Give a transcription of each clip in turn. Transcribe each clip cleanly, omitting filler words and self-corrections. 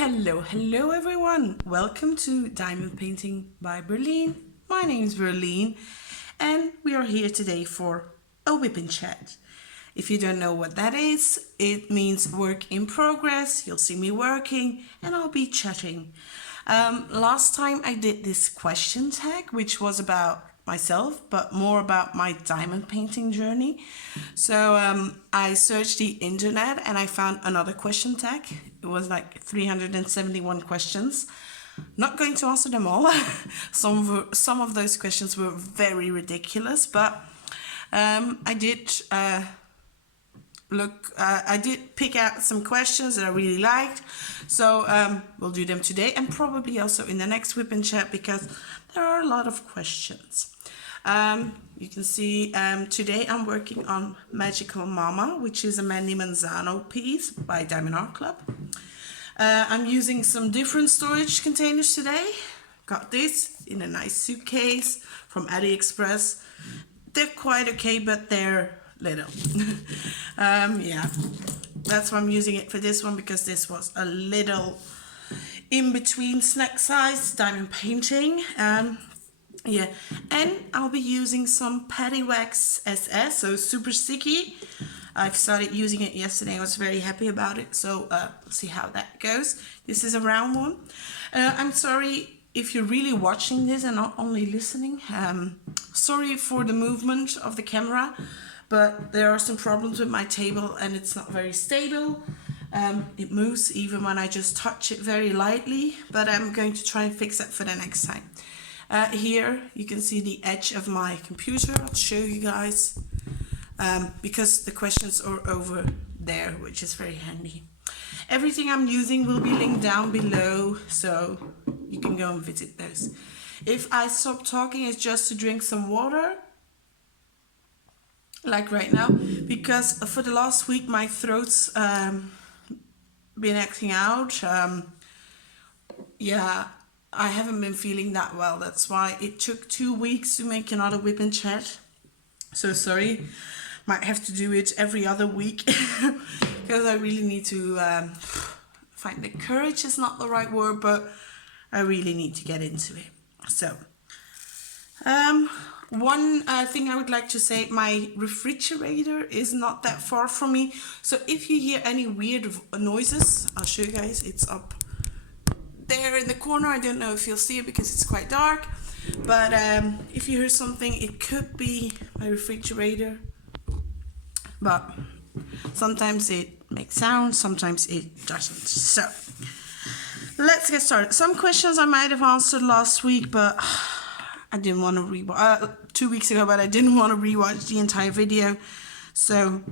Hello everyone. Welcome to Diamond Painting by Berlin. My name is Berlin and we are here today for a WIP and chat. If you don't know what that is, it means work in progress. You'll see me working and I'll be chatting. Last time I did this question tag, which was about myself, but more about my diamond painting journey. So I searched the internet and I found another question tag. It was like 371 questions. Not going to answer them all. Some of those questions were very ridiculous, but I did I did pick out some questions that I really liked, so we'll do them today and probably also in the next WIP and chat because there are a lot of questions. You can see today I'm working on Magical Mama, which is a Mandy Manzano piece by Diamond Art Club. I'm using some different storage containers today. Got this in a nice suitcase from AliExpress. They're quite okay, but they're little. Yeah, that's why I'm using it for this one, because this was a little in between snack size diamond painting. Yeah, and I'll be using some Patty Wax SS, so super sticky. I've started using it yesterday. I was very happy about it, so see how that goes. This is a round one. I'm sorry if you're really watching this and not only listening. Sorry for the movement of the camera, but there are some problems with my table and it's not very stable. It moves even when I just touch it very lightly, but I'm going to try and fix that for the next time. Here you can see the edge of my computer. I'll show you guys because the questions are over there, which is very handy. Everything I'm using will be linked down below, so you can go and visit those. If I stop talking, it's just to drink some water, like right now, because for the last week my throat's been acting out. Yeah, I haven't been feeling that well. That's why it took 2 weeks to make another WIP and chat. So sorry, might have to do it every other week because I really need to find the courage is not the right word, but I really need to get into it. So one thing I would like to say, my refrigerator is not that far from me, so if you hear any weird noises, I'll show you guys. It's up there in the corner. I don't know if you'll see it because it's quite dark, but if you hear something, it could be my refrigerator, but sometimes it makes sound, sometimes it doesn't. So let's get started. Some questions I might have answered last week, but I didn't want to rewatch 2 weeks ago, but I didn't want to rewatch the entire video. So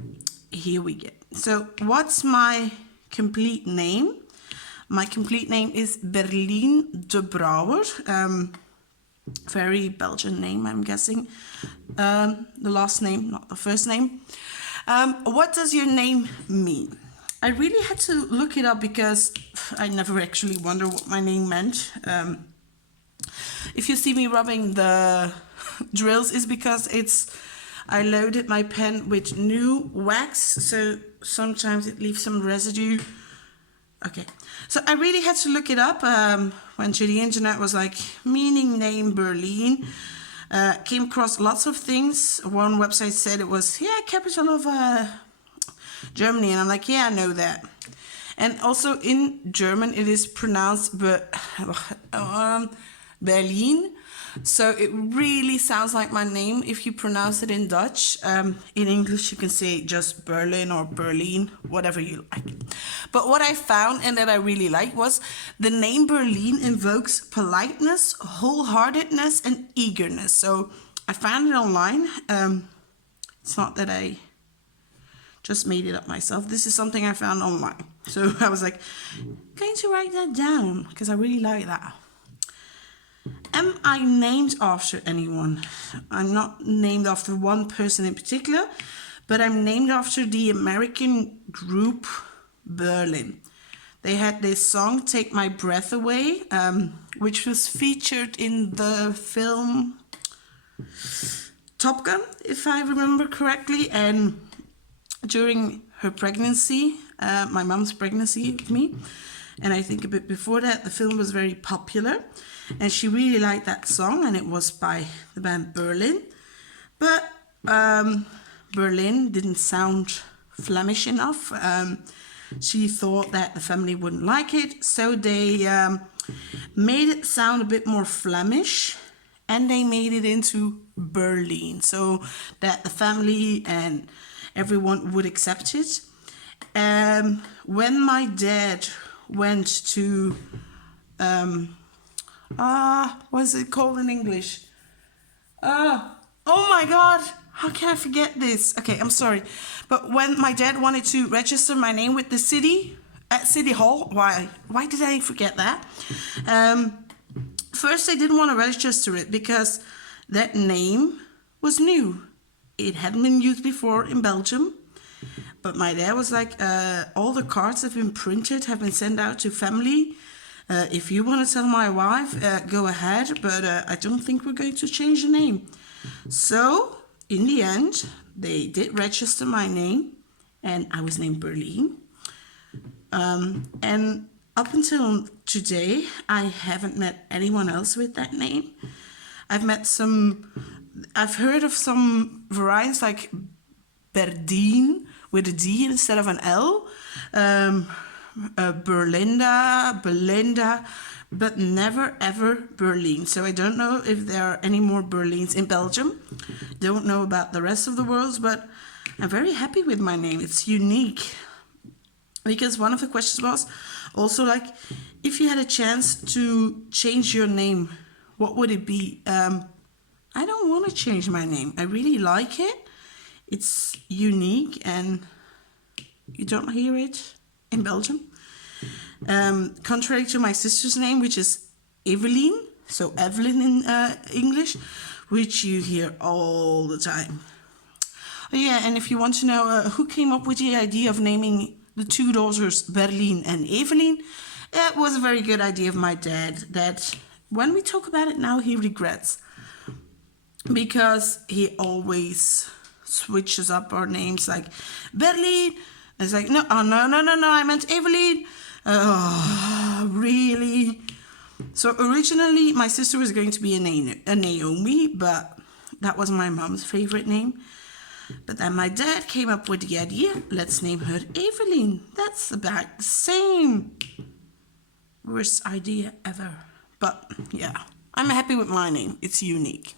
here we go. So what's my complete name? My complete name is Berlin de Brouwer. Very Belgian name, I'm guessing. The last name, not the first name. What does your name mean? I really had to look it up because I never actually wondered what my name meant. If you see me rubbing the drills, it's because I loaded my pen with new wax, so sometimes it leaves some residue. Okay, so I really had to look it up. Went to the internet, was like meaning name Berlin. Came across lots of things. One website said it was capital of Germany, and I'm like, yeah, I know that. And also in German it is pronounced Berlin, so it really sounds like my name if you pronounce it in Dutch. In English you can say just Berlin or Berlin, whatever you like. But what I found and that I really liked was the name Berlin invokes politeness, wholeheartedness and eagerness. So I found it online. It's not that I just made it up myself. This is something I found online. So I was like, going to write that down because I really like that. Am I named after anyone? I'm not named after one person in particular, but I'm named after the American group Berlin. They had this song, Take My Breath Away, which was featured in the film Top Gun, if I remember correctly. And during her pregnancy, my mom's pregnancy with me, And I think a bit before that, the film was very popular. And she really liked that song, and it was by the band Berlin. But Berlin didn't sound Flemish enough. She thought that the family wouldn't like it, so they made it sound a bit more Flemish, and they made it into Berlin, so that the family and everyone would accept it. When my dad went to, what's it called in English? Oh my God, how can I forget this? Okay, I'm sorry. But when my dad wanted to register my name with the city, at City Hall, why did I forget that? First, they didn't want to register it because that name was new. It hadn't been used before in Belgium. But my dad was like, all the cards have been printed, have been sent out to family. If you want to tell my wife, go ahead, but I don't think we're going to change the name. So, in the end, they did register my name, and I was named Berlin. And up until today, I haven't met anyone else with that name. I've heard of some variants like Berdien with a D instead of an L. Belinda, but never ever Berlin. So I don't know if there are any more Berlins in Belgium. Don't know about the rest of the world, but I'm very happy with my name. It's unique. Because one of the questions was also like, if you had a chance to change your name, what would it be? I don't want to change my name. I really like it. It's unique and you don't hear it in Belgium. Contrary to my sister's name, which is Evelyn, so Evelyn in English, which you hear all the time. Oh yeah, and if you want to know who came up with the idea of naming the two daughters Berlin and Evelyn, it was a very good idea of my dad that when we talk about it now, he regrets. Because he always switches up our names like Berlin. It's like, no, I meant Evelyn. Oh, really? So originally, my sister was going to be a Naomi, but that was my mom's favorite name. But then my dad came up with the idea, let's name her Evelyn. That's about the same. Worst idea ever. But yeah, I'm happy with my name. It's unique.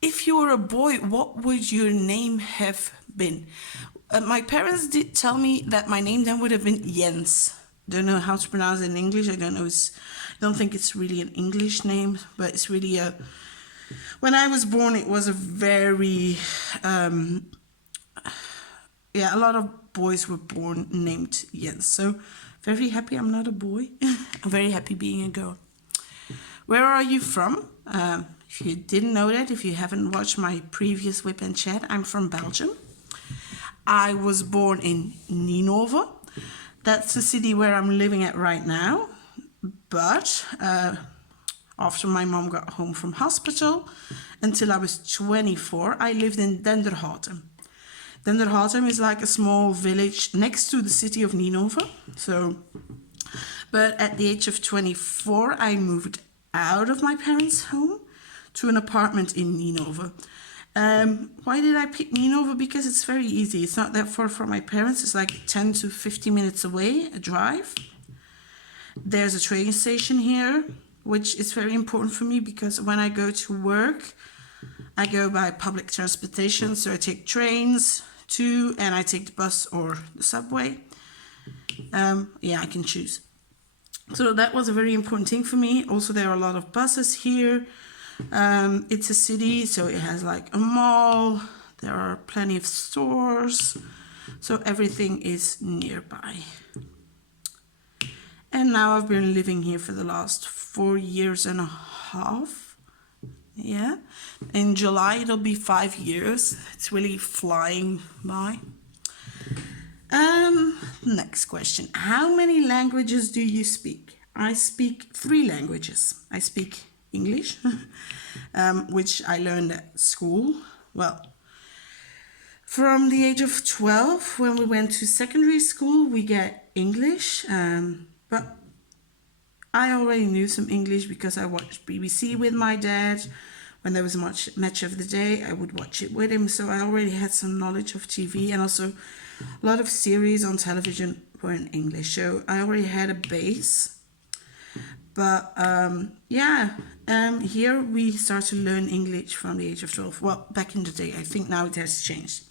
If you were a boy, what would your name have been? My parents did tell me that my name then would have been Jens. Don't know how to pronounce it in English. I don't think it's really an English name, but it's really a... When I was born, it was a very... a lot of boys were born named Jens. So very happy I'm not a boy. I'm very happy being a girl. Where are you from? If you didn't know that, if you haven't watched my previous WIP and Chat, I'm from Belgium. I was born in Ninove. That's the city where I'm living at right now. But after my mom got home from hospital, until I was 24, I lived in Denderhatem. Denderhatem is like a small village next to the city of Ninove. But at the age of 24, I moved out of my parents' home to an apartment in Ninove. Why did I pick Ninove? Because it's very easy. It's not that far from my parents. It's like 10 to 50 minutes away, a drive. There's a train station here, which is very important for me because when I go to work, I go by public transportation. So I take trains and I take the bus or the subway. I can choose. So that was a very important thing for me. Also, there are a lot of buses here. It's a city, so it has like a mall. There are plenty of stores. So everything is nearby. And now I've been living here for the last 4 years and a half. Yeah. In July, it'll be 5 years. It's really flying by. Next question. How many languages do you speak? I speak 3 languages. I speak English, which I learned at school. Well, From the age of 12, when we went to secondary school, we get English. But I already knew some English because I watched BBC with my dad. When there was a match of the day, I would watch it with him. So I already had some knowledge of TV, and also a lot of series on television were in English. So I already had a base. But here we start to learn English from the age of 12. Well, back in the day, I think now it has changed.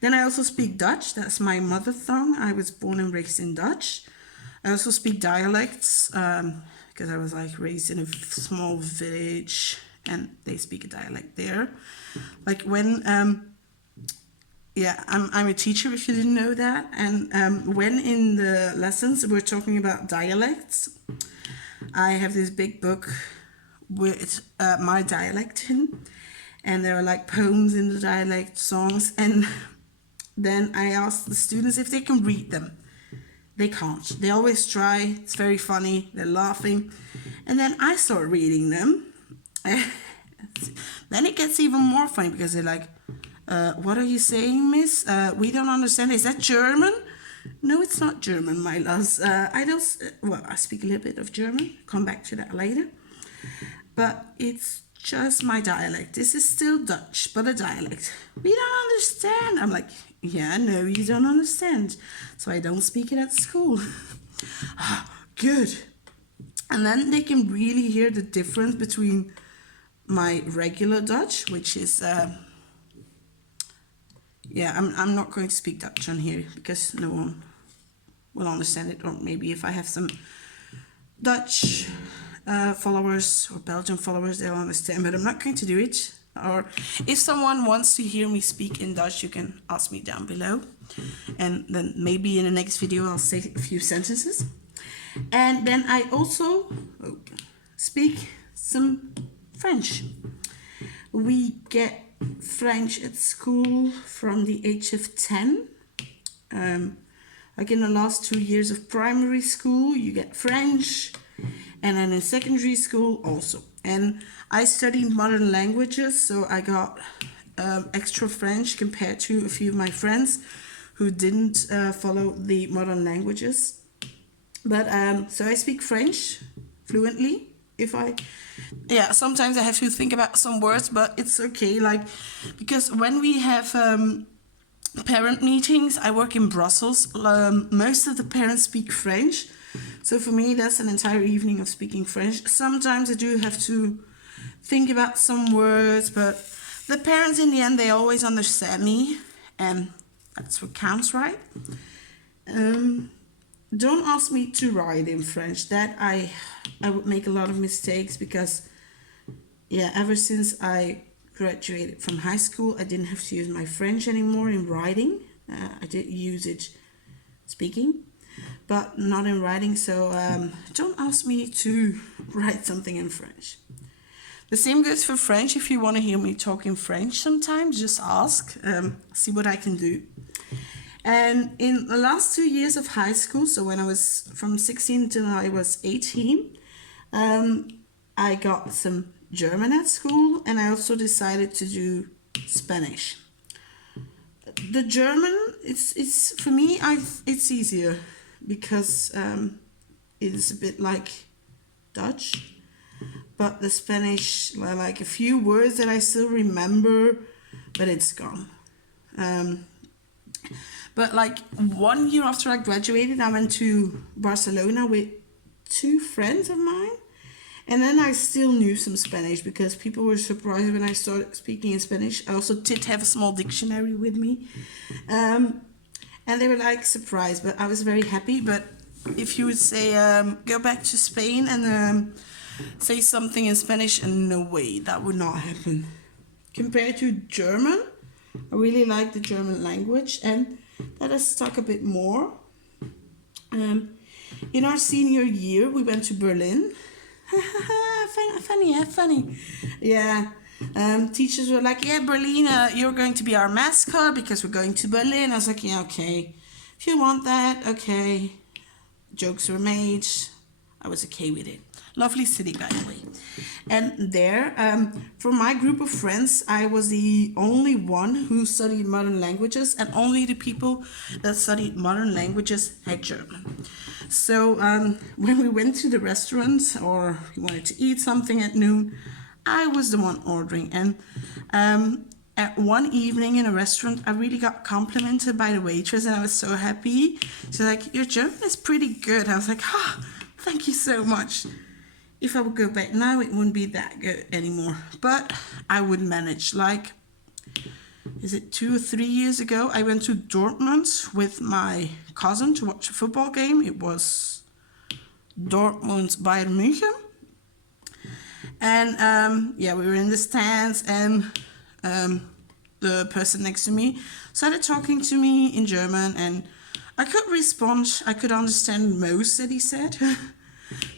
Then I also speak Dutch. That's my mother tongue. I was born and raised in Dutch. I also speak dialects because I was like raised in a small village and they speak a dialect there. Like when, I'm a teacher if you didn't know that. And when in the lessons we're talking about dialects, I have this big book with my dialect in. And there are like poems in the dialect, songs. And then I ask the students if they can read them. They can't. They always try. It's very funny. They're laughing. And then I start reading them. Then it gets even more funny because they're like, what are you saying, miss? We don't understand. Is that German? No, it's not German, my loves. I speak a little bit of German. Come back to that later. But it's just my dialect. This is still Dutch, but a dialect. We don't understand. I'm like, yeah, no, you don't understand. So I don't speak it at school. Good. And then they can really hear the difference between my regular Dutch, which is, I'm not going to speak Dutch on here because no one will understand it. Or maybe if I have some Dutch followers or Belgian followers, they'll understand, but I'm not going to do it. Or if someone wants to hear me speak in Dutch, you can ask me down below. And then maybe in the next video I'll say a few sentences. And then I also speak some French. We get French at school from the age of 10. Like in the last 2 years of primary school, you get French. And then in secondary school also. And I studied modern languages, so I got extra French compared to a few of my friends who didn't follow the modern languages. But so I speak French fluently. Sometimes I have to think about some words, but it's okay. Like, because when we have parent meetings, I work in Brussels. Most of the parents speak French. So for me, that's an entire evening of speaking French. Sometimes I do have to think about some words, but the parents in the end, they always understand me. And that's what counts, right? Don't ask me to write in French. That I would make a lot of mistakes because, ever since I graduated from high school, I didn't have to use my French anymore in writing. I did use it speaking, but not in writing. So don't ask me to write something in French. The same goes for French. If you want to hear me talk in French sometimes, just ask. See what I can do. And in the last 2 years of high school, so when I was from 16 till I was 18, I got some German at school, and I also decided to do Spanish. The German, it's for me, it's easier because it's a bit like Dutch, but the Spanish, like a few words that I still remember, but it's gone. But like 1 year after I graduated, I went to Barcelona with 2 friends of mine. And then I still knew some Spanish because people were surprised when I started speaking in Spanish. I also did have a small dictionary with me. And they were like surprised, but I was very happy. But if you would say, go back to Spain and say something in Spanish, and no way, that would not happen. Compared to German, I really like the German language, and that has stuck a bit more. In our senior year, we went to Berlin. Funny. Yeah. Teachers were like, yeah, Berlin, you're going to be our mascot because we're going to Berlin. I was like, yeah, okay. If you want that, okay. Jokes were made. I was okay with it. Lovely city, by the way. And there, for my group of friends, I was the only one who studied modern languages, and only the people that studied modern languages had German. So when we went to the restaurant or we wanted to eat something at noon, I was the one ordering. And at one evening in a restaurant, I really got complimented by the waitress, and I was so happy. She's like, "Your German is pretty good." I was like, thank you so much. If I would go back now, it wouldn't be that good anymore. But I would manage. Like, is it 2 or 3 years ago, I went to Dortmund with my cousin to watch a football game. It was Dortmund Bayern München. And we were in the stands, and the person next to me started talking to me in German, and I could respond. I could understand most that he said.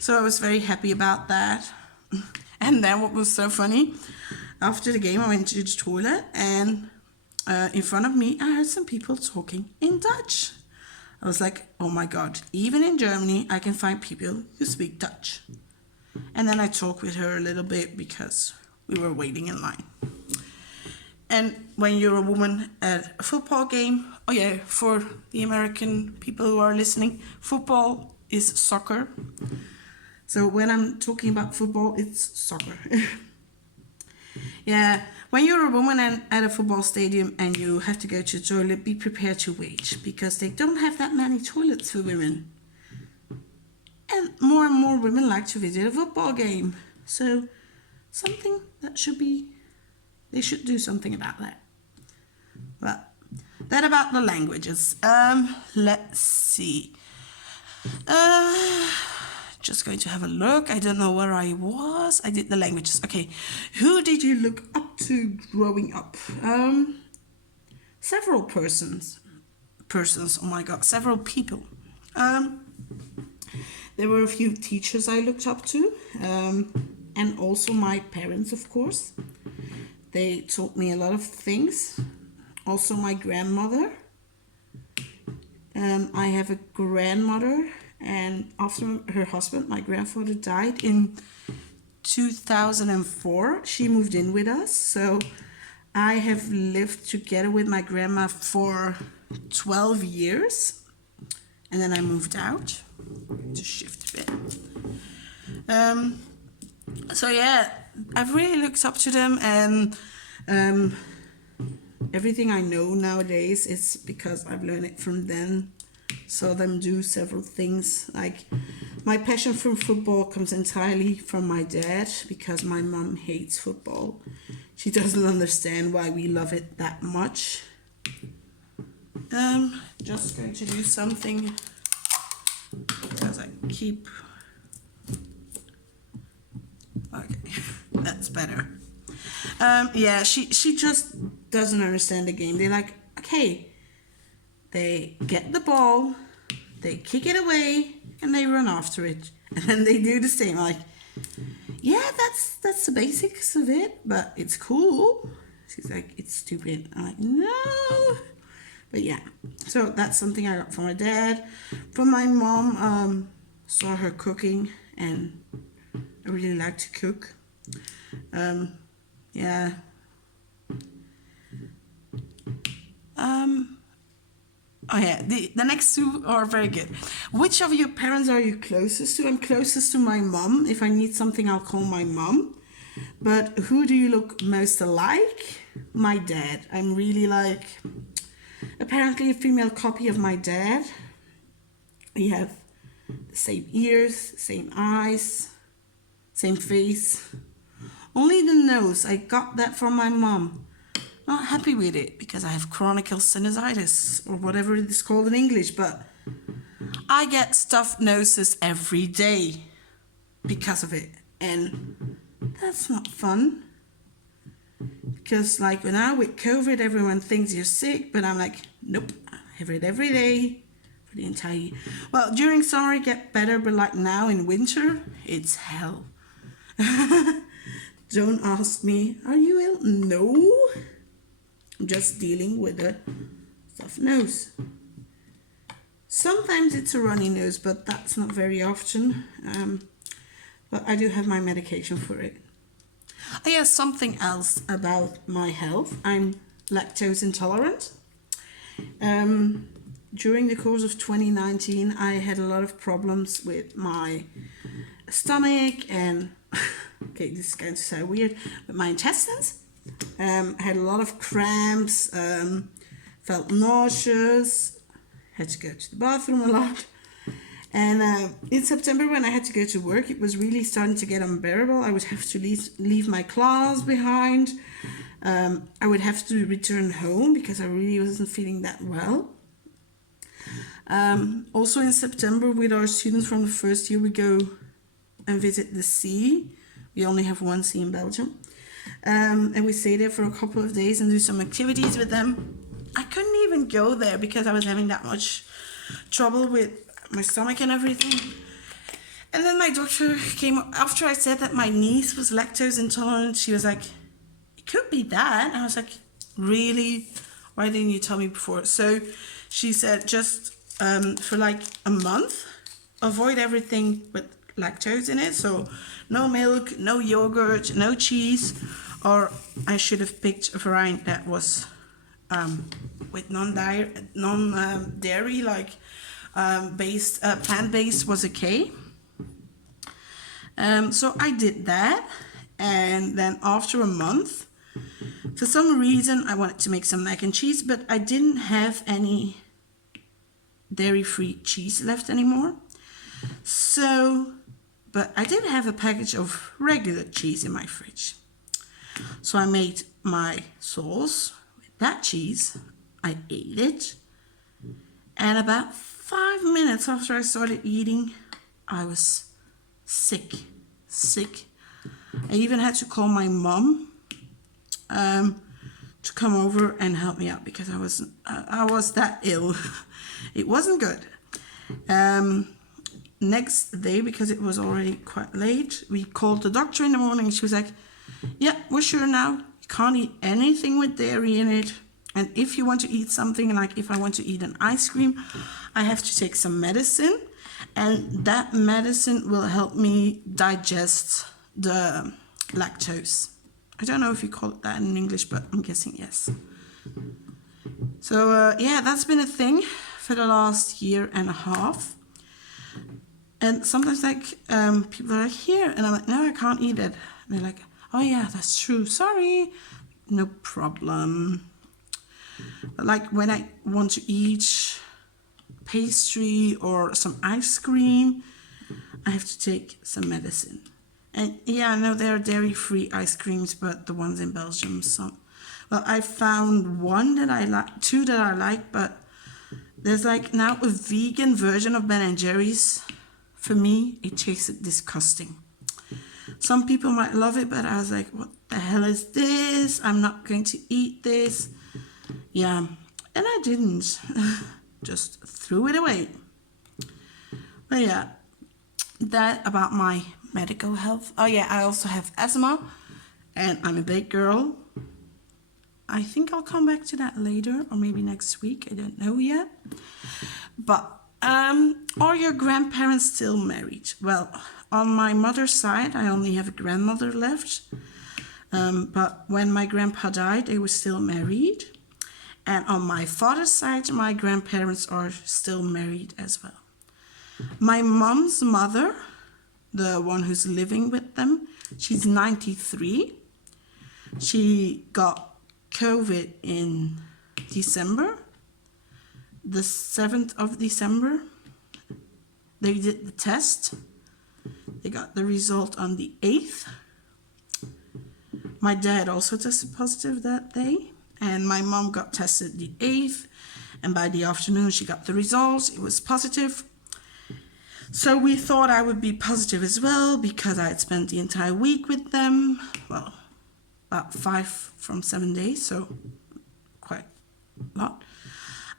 So I was very happy about that. And then what was so funny, after the game I went to the toilet, and in front of me I heard some people talking in Dutch. I was like, oh my God, even in Germany I can find people who speak Dutch. And then I talked with her a little bit because we were waiting in line. And when you're a woman at a football game, for the American people who are listening, football is soccer. So when I'm talking about football, it's soccer. When you're a woman at a football stadium and you have to go to the toilet, be prepared to wait, because they don't have that many toilets for women. And more women like to visit a football game. So something that they should do something about that. Well, that about the languages. Let's see. Just going to have a look. I don't know where I was. I did the languages. Okay. Who did you look up to growing up? Several persons. Oh my God. Several people. There were a few teachers I looked up to. And also my parents, of course. They taught me a lot of things. Also my grandmother. I have a grandmother, and after her husband, my grandfather, died in 2004. She moved in with us, so I have lived together with my grandma for 12 years, and then I moved out. To shift a bit. I've really looked up to them, and everything I know nowadays is because I've learned it from them. Saw them do several things. Like, my passion for football comes entirely from my dad, because my mom hates football. She doesn't understand why we love it that much. Just going to do something because I keep... Okay, that's better. She just doesn't understand the game. They're like, okay, they get the ball, they kick it away, and they run after it. And then they do the same. Like, yeah, that's the basics of it, but it's cool. She's like, it's stupid. I'm like, no. But yeah, so that's something I got from my dad. From my mom, saw her cooking, and I really like to cook. The next two are very good. Which of your parents are you closest to? I'm closest to my mom. If I need something, I'll call my mom. But who do you look most alike? My dad. I'm really like, apparently a female copy of my dad. We have the same ears, same eyes, same face. Only the nose, I got that from my mom. Not happy with it because I have chronic sinusitis, or whatever it is called in English, but I get stuffed noses every day because of it, and that's not fun. Because like now with COVID, everyone thinks you're sick, but I'm like, nope, I have it every day for the entire year. Well, during summer it get better, but like now in winter, it's hell. Don't ask me, are you ill? No. I'm just dealing with a stuffed nose. Sometimes it's a runny nose, but that's not very often. but I do have my medication for it. Oh yeah, something else about my health. I'm lactose intolerant. During the course of 2019, I had a lot of problems with my stomach and, okay, this is going to sound weird, with my intestines. I had a lot of cramps, felt nauseous, had to go to the bathroom a lot. And in September, when I had to go to work, it was really starting to get unbearable. I would have to leave my class behind. I would have to return home because I really wasn't feeling that well. Also in September, with our students from the first year, we go and visit the sea. We only have one sea in Belgium. And we stay there for a couple of days and do some activities with them. I couldn't even go there because I was having that much trouble with my stomach and everything. And then my doctor came after I said that my niece was lactose intolerant. She was like, it could be that. And I was like, really? Why didn't you tell me before? So she said, just for like a month, avoid everything with lactose in it. So no milk, no yogurt, no cheese, or I should have picked a variant that was with non-dairy, like plant-based was okay. So I did that, and then after a month, for some reason I wanted to make some mac and cheese, but I didn't have any dairy-free cheese left anymore. So, but I did have a package of regular cheese in my fridge. So I made my sauce with that cheese. I ate it, and about 5 minutes after I started eating, I was sick. I even had to call my mom to come over and help me out because I was that ill. It wasn't good. Next day, because it was already quite late, we called the doctor in the morning. She was like, yeah, we're sure now. You can't eat anything with dairy in it. And if you want to eat something, like if I want to eat an ice cream, I have to take some medicine. And that medicine will help me digest the lactose. I don't know if you call it that in English, but I'm guessing yes. So yeah, that's been a thing for the last year and a half. And sometimes like people are like, here, and I'm like, no, I can't eat it. And they're like, oh yeah, that's true, sorry, no problem. But like when I want to eat pastry or some ice cream, I have to take some medicine. And yeah, I know there are dairy-free ice creams, but the ones in Belgium, well, I found one that I like, two that I like, but there's like now a vegan version of Ben & Jerry's. For me, it tasted disgusting. Some people might love it, but I was like, what the hell is this? I'm not going to eat this. Yeah, and I didn't. Just threw it away. But yeah, that about my medical health. Oh yeah, I also have asthma, and I'm a big girl. I think I'll come back to that later, or maybe next week. I don't know yet. But are your grandparents still married? Well, on my mother's side, I only have a grandmother left. But when my grandpa died, they were still married. And on my father's side, my grandparents are still married as well. My mom's mother, the one who's living with them, she's 93. She got COVID in December, the 7th of December. They did the test. They got the result on the 8th. My dad also tested positive that day. And my mom got tested the 8th, and by the afternoon she got the results. It was positive. So we thought I would be positive as well because I had spent the entire week with them. Well, about 5 from 7 days, so quite a lot.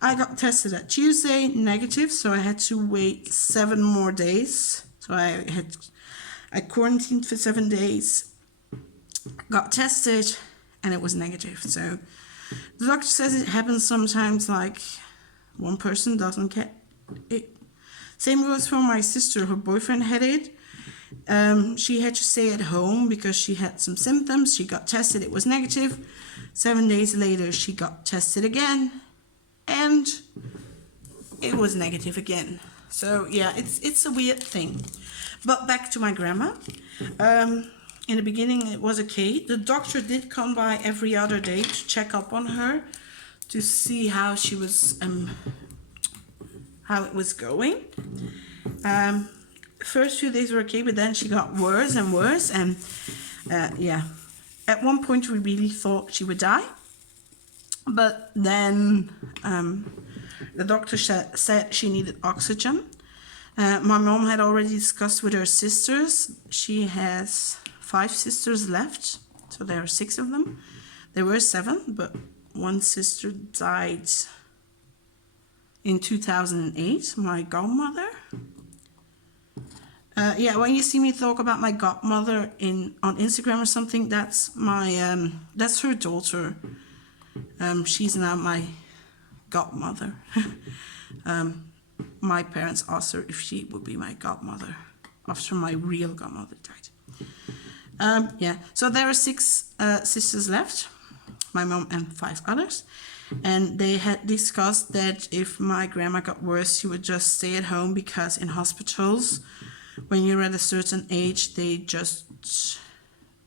I got tested at Tuesday, negative, so I had to wait 7 more days. So I quarantined for 7 days, got tested, and it was negative. So the doctor says it happens sometimes, like one person doesn't get it. Same goes for my sister. Her boyfriend had it. She had to stay at home because she had some symptoms. She got tested, it was negative. 7 days later, she got tested again, and it was negative again. So yeah, it's a weird thing. But back to my grandma. In the beginning, it was okay. The doctor did come by every other day to check up on her, to see how she was, how it was going. First few days were okay, but then she got worse and worse, and yeah, at one point we really thought she would die. But then the doctor said she needed oxygen. My mom had already discussed with her sisters. She has 5 sisters left, so there are 6 of them. There were 7, but one sister died in 2008, my godmother. Yeah, when you see me talk about my godmother on Instagram or something, that's my that's her daughter. She's now my godmother. My parents asked her if she would be my godmother after my real godmother died. Yeah, so there are 6 sisters left, my mom and 5 others. And they had discussed that if my grandma got worse, she would just stay at home, because in hospitals, when you're at a certain age, they just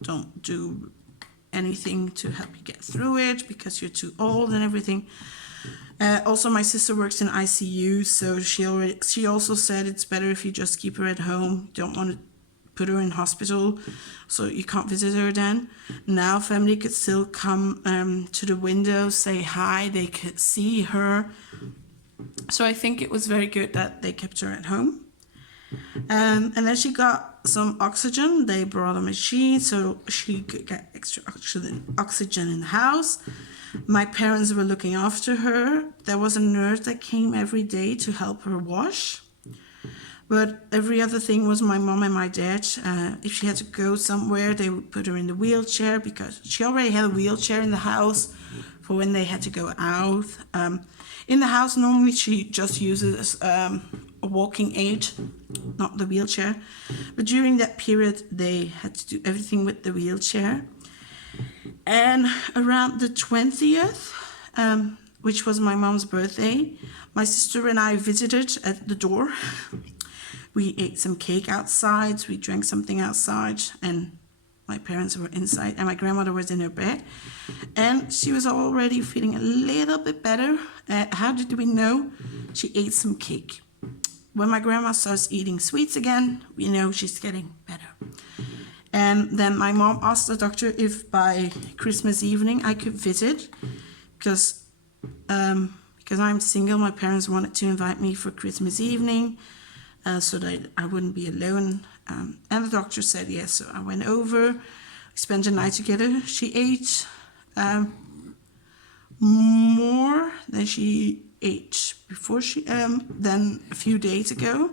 don't do anything to help you get through it because you're too old and everything. Also, my sister works in ICU, so she also said it's better if you just keep her at home. Don't want to put her in hospital, so you can't visit her then. Now family could still come to the window, say hi, they could see her. So I think it was very good that they kept her at home. And then she got some oxygen. They brought a machine so she could get extra oxygen in the house. My parents were looking after her. There was a nurse that came every day to help her wash. But every other thing was my mom and my dad. If she had to go somewhere, they would put her in the wheelchair, because she already had a wheelchair in the house for when they had to go out. In the house, normally she just uses a walking aid, not the wheelchair. But during that period, they had to do everything with the wheelchair. And around the 20th, which was my mom's birthday, my sister and I visited at the door. We ate some cake outside, we drank something outside, and my parents were inside, and my grandmother was in her bed. And she was already feeling a little bit better. How did we know? She ate some cake. When my grandma starts eating sweets again, we know she's getting better. And then my mom asked the doctor if by Christmas evening I could visit, because I'm single. My parents wanted to invite me for Christmas evening, so that I wouldn't be alone. And the doctor said yes, so I went over. We spent the night together. She ate more than she ate before than a few days ago.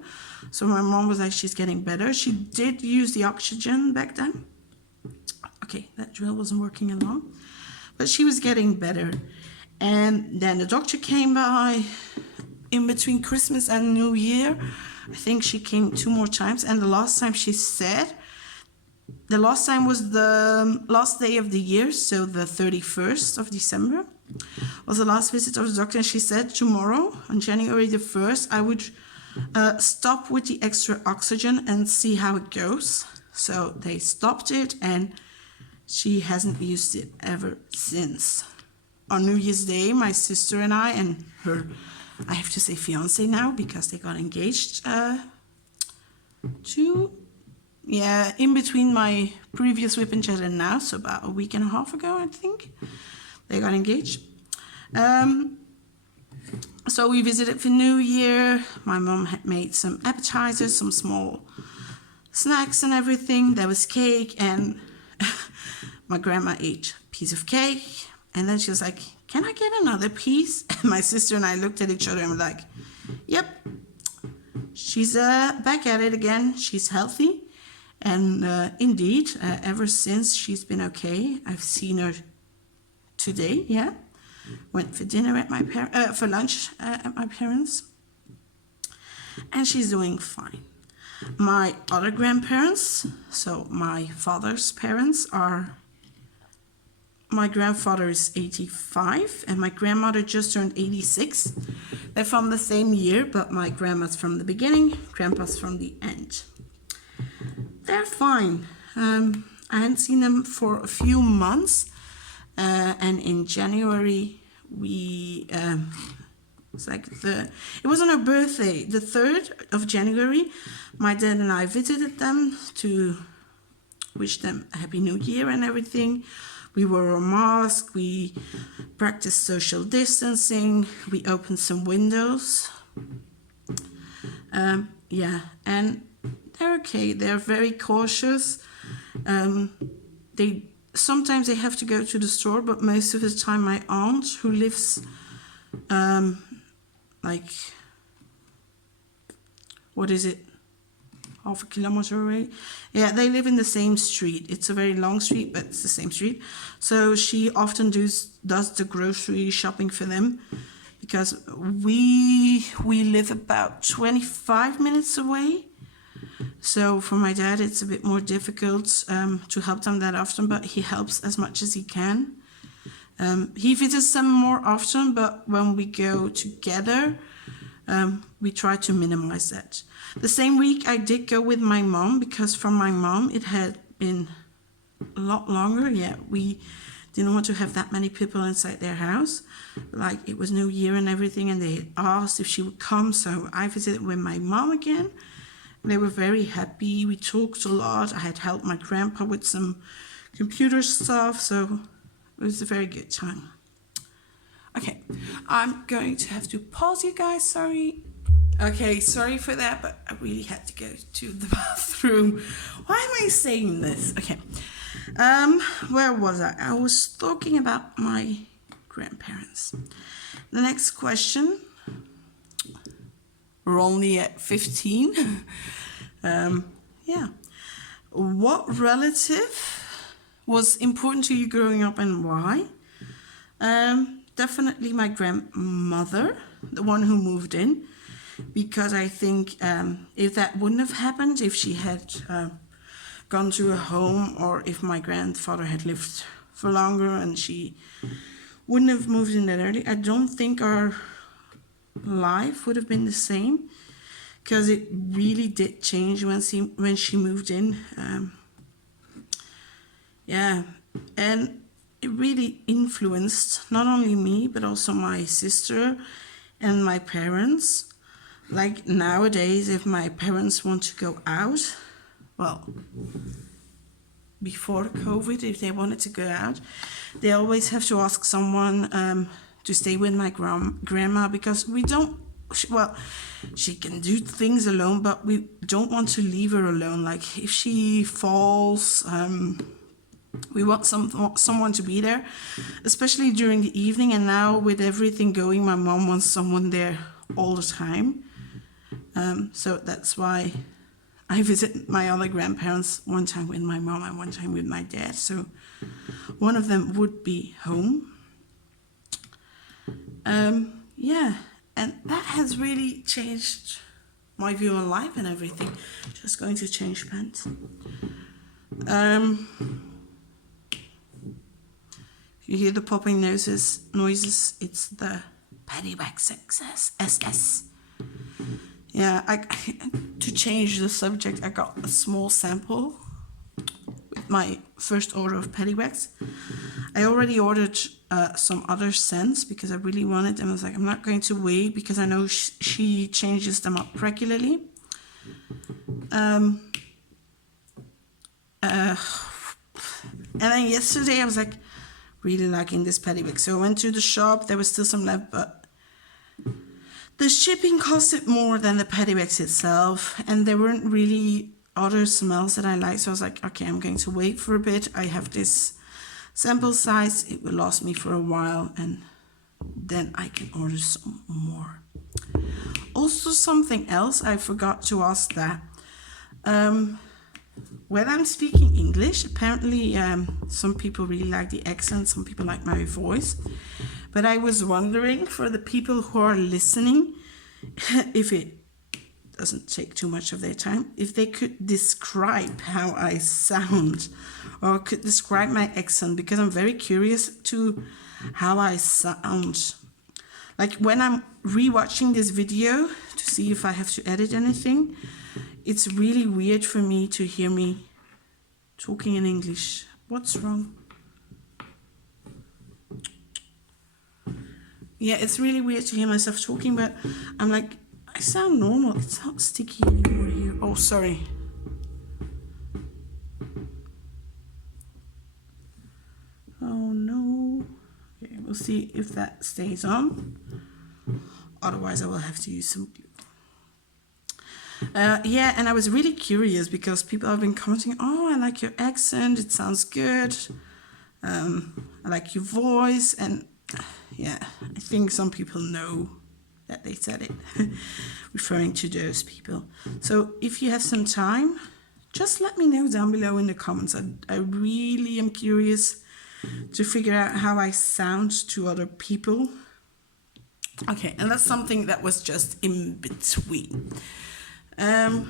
So my mom was like, she's getting better. She did use the oxygen back then. Okay, that drill wasn't working along. But she was getting better. And then the doctor came by in between Christmas and New Year. I think she came 2 more times. And the last time she said, the last time was the last day of the year, so the 31st of December was the last visit of the doctor. And she said tomorrow, on January the 1st, I would stop with the extra oxygen and see how it goes. So they stopped it, and she hasn't used it ever since. On New Year's Day, my sister and I, and her, I have to say fiance now, because they got engaged in between my previous WIP and chat and now, so about a week and a half ago, I think, they got engaged. So we visited for New Year. My mom had made some appetizers, some small snacks and everything. There was cake, and my grandma ate a piece of cake. And then she was like, can I get another piece? And my sister and I looked at each other and were like, yep, she's back at it again. She's healthy. And indeed, ever since she's been okay. I've seen her today, yeah. Went for dinner at for lunch at my parents'. And she's doing fine. My other grandparents, so my father's parents, are, my grandfather is 85 and my grandmother just turned 86. They're from the same year, but my grandma's from the beginning, grandpa's from the end. They're fine. I hadn't seen them for a few months, and in January we it was on her birthday, the 3rd of January. My dad and I visited them to wish them a happy new year and everything. We wore a mask, we practiced social distancing, we opened some windows. Yeah, and they're okay. They're very cautious. Sometimes they have to go to the store, but most of the time my aunt, who lives half a kilometer away. Yeah, they live in the same street. It's a very long street, but it's the same street. So she often does the grocery shopping for them, because we live about 25 minutes away. So for my dad, it's a bit more difficult to help them that often, but he helps as much as he can. He visits them more often, but when we go together, we try to minimize that. The same week I did go with my mom, because for my mom it had been a lot longer. Yeah, we didn't want to have that many people inside their house. Like, it was New Year and everything, and they asked if she would come, so I visited with my mom again. They were very happy. We talked a lot. I had helped my grandpa with some computer stuff, so it was a very good time. Okay, I'm going to have to pause you guys, sorry. Okay, sorry for that, but I really had to go to the bathroom. Why am I saying this? Okay, where was I? I was talking about my grandparents. The next question. We're only at 15. Yeah. What relative was important to you growing up and why? Definitely my grandmother, the one who moved in, because I think if that wouldn't have happened, if she had gone to a home, or if my grandfather had lived for longer and she wouldn't have moved in that early, I don't think our life would have been the same, because it really did change when she moved in. Yeah, and it really influenced not only me but also my sister and my parents. Like, nowadays, if my parents want to go out, well, before COVID, if they wanted to go out, they always have to ask someone to stay with my grandma, because we don't, well, she can do things alone, but we don't want to leave her alone. Like, if she falls, we want someone to be there, especially during the evening. And now with everything going, my mom wants someone there all the time. So that's why I visit my other grandparents, one time with my mom and one time with my dad. So one of them would be home. Yeah, and that has really changed my view on life and everything. Just going to change pants. You hear the popping noises, it's the Paddywhack SS. Yeah, to change the subject, I got a small sample with my first order of Paddywhacks. I already ordered some other scents because I really wanted them. I was like, I'm not going to wait, because I know she changes them up regularly. And then yesterday I was like, really liking this Paddywhack. So I went to the shop, there was still some left, but the shipping costed more than the Paddywhacks itself, and there weren't really other smells that I liked. So I was like, okay, I'm going to wait for a bit. I have this sample size, it will last me for a while, and then I can order some more. Also, something else I forgot to ask that. When I'm speaking English, apparently some people really like the accent, some people like my voice. But I was wondering, for the people who are listening, if it doesn't take too much of their time, if they could describe how I sound or could describe my accent, because I'm very curious to how I sound. Like when I'm rewatching this video to see if I have to edit anything, it's really weird for me to hear me talking in English. What's wrong? Yeah, it's really weird to hear myself talking, but I'm like, I sound normal. It's not sticky anymore here. Oh, sorry. Oh no. Okay, we'll see if that stays on. Otherwise, I will have to use some glue. Yeah, and I was really curious because people have been commenting, oh, I like your accent, it sounds good. I like your voice, and yeah, I think some people know that they said it, referring to those people. So if you have some time, just let me know down below in the comments. I really am curious to figure out how I sound to other people. Okay, and that's something that was just in between. I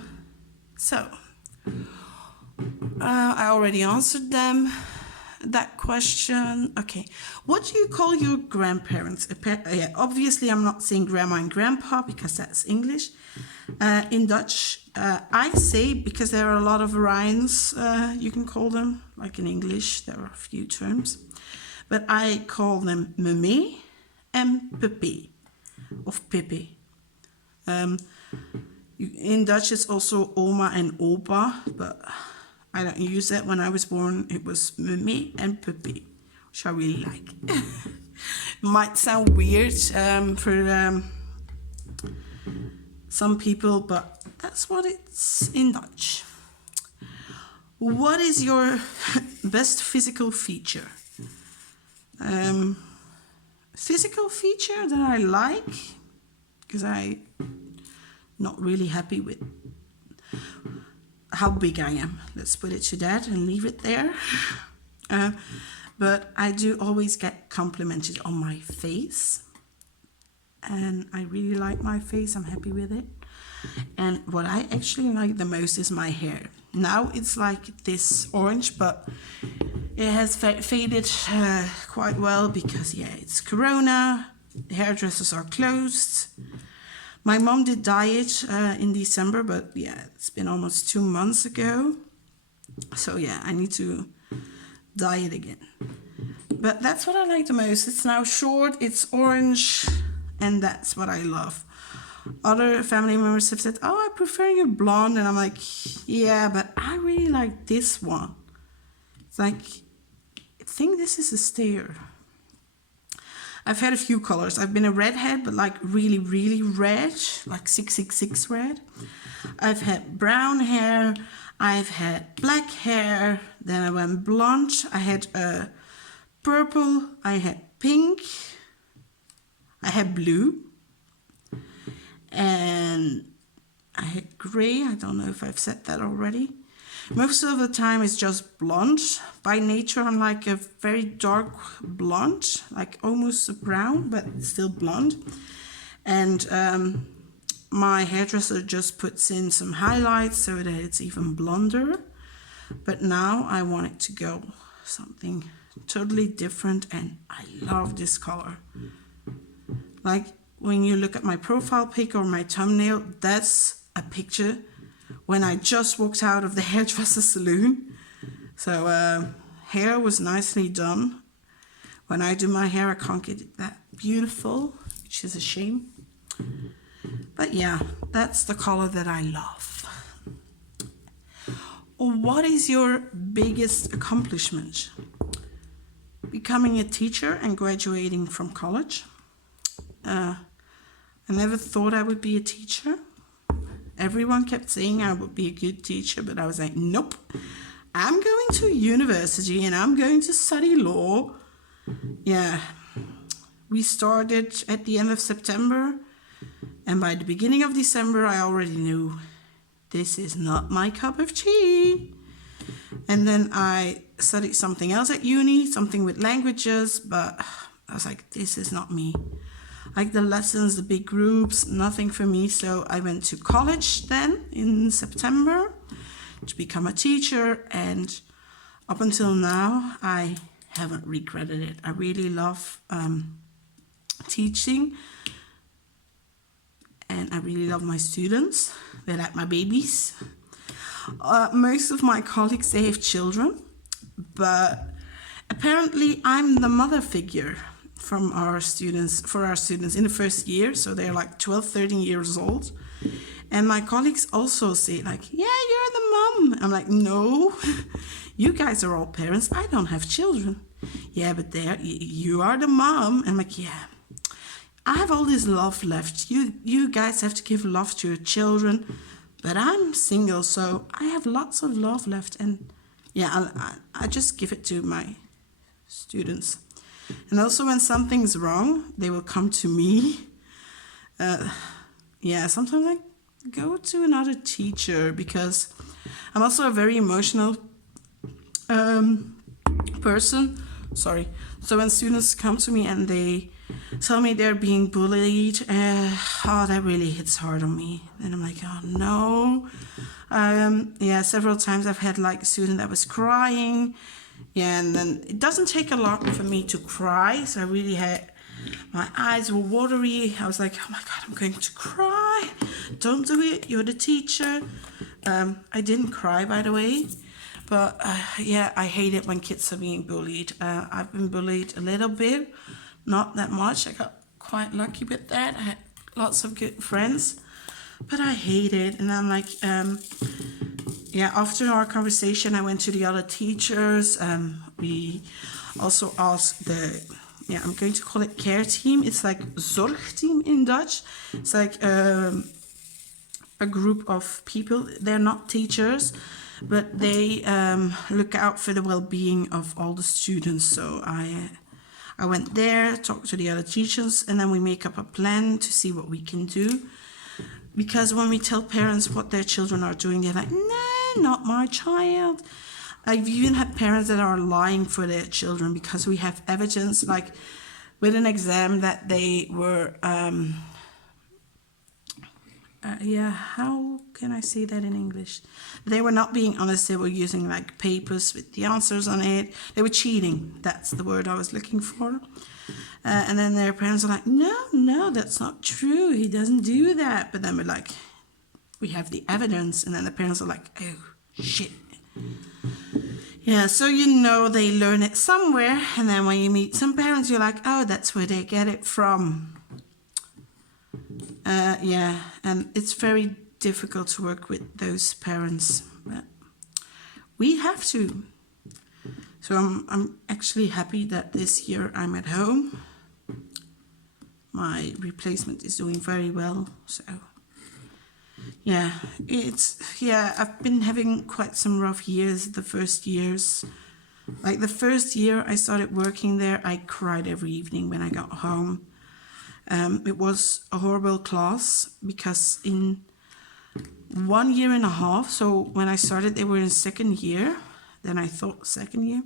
already answered them. That question. Okay, what do you call your grandparents? Yeah, obviously I'm not saying grandma and grandpa because that's English. In Dutch, I say, because there are a lot of variants, you can call them, like in English, there are a few terms. But I call them meme and pepe, of pepe. In Dutch, it's also oma and opa, but I don't use that. When I was born, it was meme and pepe, which I really like. Might sound weird for some people, but that's what it's in Dutch. What is your best physical feature? Physical feature that I like, because I'm not really happy with how big I am. Let's put it to that and leave it there. But I do always get complimented on my face. And I really like my face. I'm happy with it. And what I actually like the most is my hair. Now it's like this orange, but it has faded quite well because, yeah, it's Corona. Hairdressers are closed. My mom did dye it in December, but yeah, it's been almost 2 months ago. So yeah, I need to dye it again. But that's what I like the most. It's now short, it's orange, and that's what I love. Other family members have said, oh, I prefer your blonde. And I'm like, yeah, but I really like this one. It's like, I think this is a stayer. I've had a few colors. I've been a redhead, but like really, really red, like 666 red. I've had brown hair. I've had black hair. Then I went blonde. I had purple. I had pink. I had blue. And I had gray. I don't know if I've said that already. Most of the time it's just blonde. By nature, I'm like a very dark blonde, like almost a brown, but still blonde. And my hairdresser just puts in some highlights so that it's even blonder. But now I want it to go something totally different, and I love this color. Like when you look at my profile pic or my thumbnail, that's a picture when I just walked out of the hairdresser saloon. So hair was nicely done. When I do my hair, I can't get it that beautiful, which is a shame. But yeah, that's the color that I love. What is your biggest accomplishment? Becoming a teacher and graduating from college. I never thought I would be a teacher. Everyone kept saying I would be a good teacher, but I was like, nope. I'm going to university and I'm going to study law. Yeah, we started at the end of September, and by the beginning of December, I already knew this is not my cup of tea. And then I studied something else at uni, something with languages, but I was like, this is not me. like the lessons, the big groups, nothing for me. So I went to college then in September to become a teacher, and up until now I haven't regretted it. I really love teaching, and I really love my students. They're like my babies. Most of my colleagues, they have children, but apparently I'm the mother figure for our students in the first year. So they're like 12, 13 years old. And my colleagues also say like, yeah, you're the mom. I'm like, no, you guys are all parents. I don't have children. Yeah, but you are the mom. I'm like, yeah, I have all this love left. You guys have to give love to your children. But I'm single, so I have lots of love left. And yeah, I just give it to my students. And also when something's wrong, they will come to me. Yeah, sometimes I go to another teacher because I'm also a very emotional person. Sorry. So when students come to me and they tell me they're being bullied, that really hits hard on me. And I'm like, oh no. Yeah, several times I've had like a student that was crying. Yeah, and then it doesn't take a lot for me to cry. So I really had, my eyes were watery. I was like, oh my God, I'm going to cry. Don't do it. You're the teacher. I didn't cry, by the way. But yeah, I hate it when kids are being bullied. I've been bullied a little bit, not that much. I got quite lucky with that. I had lots of good friends, but I hate it. And I'm like, yeah, after our conversation, I went to the other teachers. We also asked I'm going to call it care team. It's like zorgteam in Dutch. It's like a group of people. They're not teachers, but they look out for the well-being of all the students. So I went there, talked to the other teachers, and then we make up a plan to see what we can do. Because when we tell parents what their children are doing, they're like, no, not my child. I've even had parents that are lying for their children because we have evidence, like with an exam, that they were, how can I say that in English? They were not being honest. They were using like papers with the answers on it. They were cheating. That's the word I was looking for. And then their parents are like, no, that's not true. He doesn't do that. But then we're like, we have the evidence. And then the parents are like, oh, shit. Yeah, so they learn it somewhere. And then when you meet some parents, you're like, oh, that's where they get it from. Yeah, and it's very difficult to work with those parents. But we have to. So I'm actually happy that this year I'm at home. My replacement is doing very well. So yeah, I've been having quite some rough years the first years. Like the first year I started working there, I cried every evening when I got home. It was a horrible class because in 1 year and a half, so when I started they were in second year, then I thought second year,